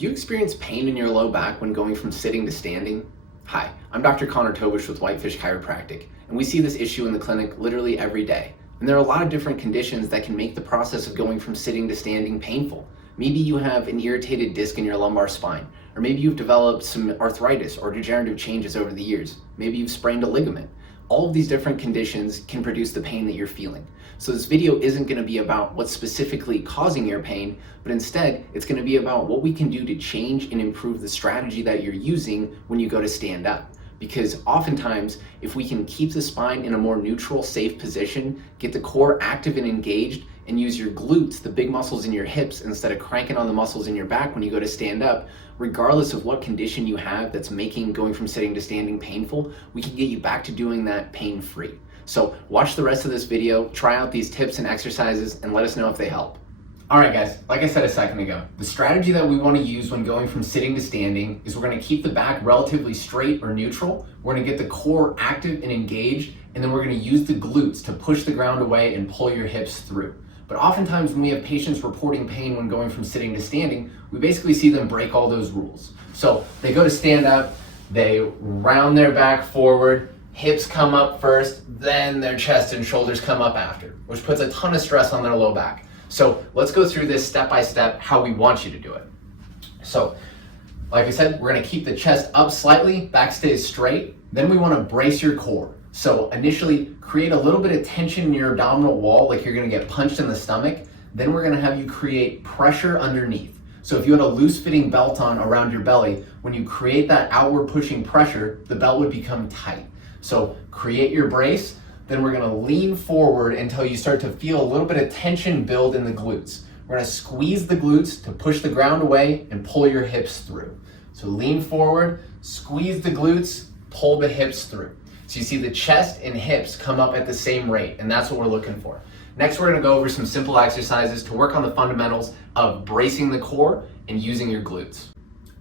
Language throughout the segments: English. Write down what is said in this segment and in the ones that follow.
Do you experience pain in your low back when going from sitting to standing? Hi, I'm Dr. Tobisch with Whitefish Chiropractic, and we see this issue in the clinic literally every day. And there are a lot of different conditions that can make the process of going from sitting to standing painful. Maybe you have an irritated disc in your lumbar spine, or maybe you've developed some arthritis or degenerative changes over the years. Maybe you've sprained a ligament. All of these different conditions can produce the pain that you're feeling. So this video isn't going to be about what's specifically causing your pain, but instead it's going to be about what we can do to change and improve the strategy that you're using when you go to stand up. Because oftentimes, if we can keep the spine in a more neutral, safe position, get the core active and engaged, and use your glutes, the big muscles in your hips, instead of cranking on the muscles in your back when you go to stand up, regardless of what condition you have that's making going from sitting to standing painful, we can get you back to doing that pain-free. So watch the rest of this video, try out these tips and exercises, and let us know if they help. All right, guys, like I said a second ago, the strategy that we want to use when going from sitting to standing is we're going to keep the back relatively straight or neutral. We're going to get the core active and engaged, and then we're going to use the glutes to push the ground away and pull your hips through. But oftentimes when we have patients reporting pain when going from sitting to standing, we basically see them break all those rules. So they go to stand up, they round their back forward, hips come up first, then their chest and shoulders come up after, which puts a ton of stress on their low back. So let's go through this step by step how we want you to do it. So like I said, we're gonna keep the chest up slightly, back stays straight. Then we wanna brace your core. So initially create a little bit of tension in your abdominal wall, like you're gonna get punched in the stomach. Then we're gonna have you create pressure underneath. So if you had a loose fitting belt on around your belly, when you create that outward pushing pressure, the belt would become tight. So create your brace. Then we're gonna lean forward until you start to feel a little bit of tension build in the glutes. We're gonna squeeze the glutes to push the ground away and pull your hips through. So lean forward, squeeze the glutes, pull the hips through. So you see the chest and hips come up at the same rate, and that's what we're looking for. Next, we're gonna go over some simple exercises to work on the fundamentals of bracing the core and using your glutes.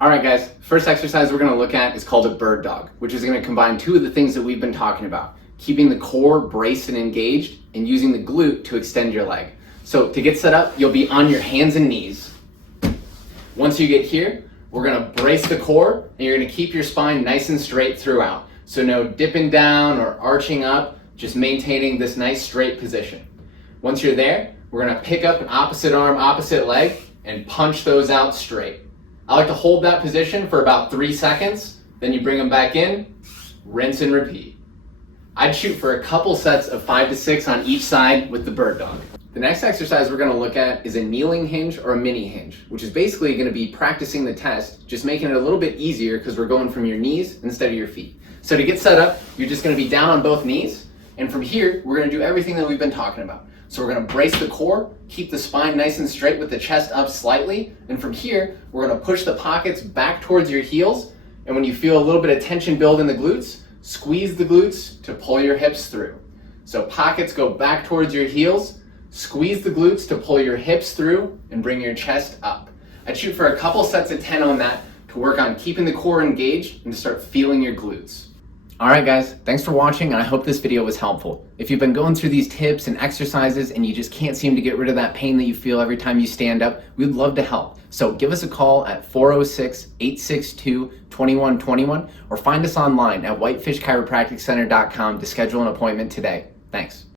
All right, guys, first exercise we're gonna look at is called a bird dog, which is gonna combine two of the things that we've been talking about, keeping the core braced and engaged and using the glute to extend your leg. So to get set up, you'll be on your hands and knees. Once you get here, we're gonna brace the core and you're gonna keep your spine nice and straight throughout. So no dipping down or arching up, just maintaining this nice straight position. Once you're there, we're gonna pick up an opposite arm, opposite leg and punch those out straight. I like to hold that position for about 3 seconds, then you bring them back in, rinse and repeat. I'd shoot for a couple sets of 5 to 6 on each side with the bird dog. The next exercise we're gonna look at is a kneeling hinge or a mini hinge, which is basically gonna be practicing the test, just making it a little bit easier because we're going from your knees instead of your feet. So to get set up, you're just gonna be down on both knees, and from here, we're gonna do everything that we've been talking about. So we're gonna brace the core, keep the spine nice and straight with the chest up slightly, and from here, we're gonna push the pockets back towards your heels, and when you feel a little bit of tension build in the glutes, squeeze the glutes to pull your hips through. So pockets go back towards your heels, squeeze the glutes to pull your hips through and bring your chest up. I'd shoot for a couple sets of 10 on that to work on keeping the core engaged and to start feeling your glutes. All right, guys, thanks for watching, and I hope this video was helpful. If you've been going through these tips and exercises and you just can't seem to get rid of that pain that you feel every time you stand up, we'd love to help. So give us a call at 406-862-2121 or find us online at whitefishchiropracticcenter.com to schedule an appointment today. Thanks.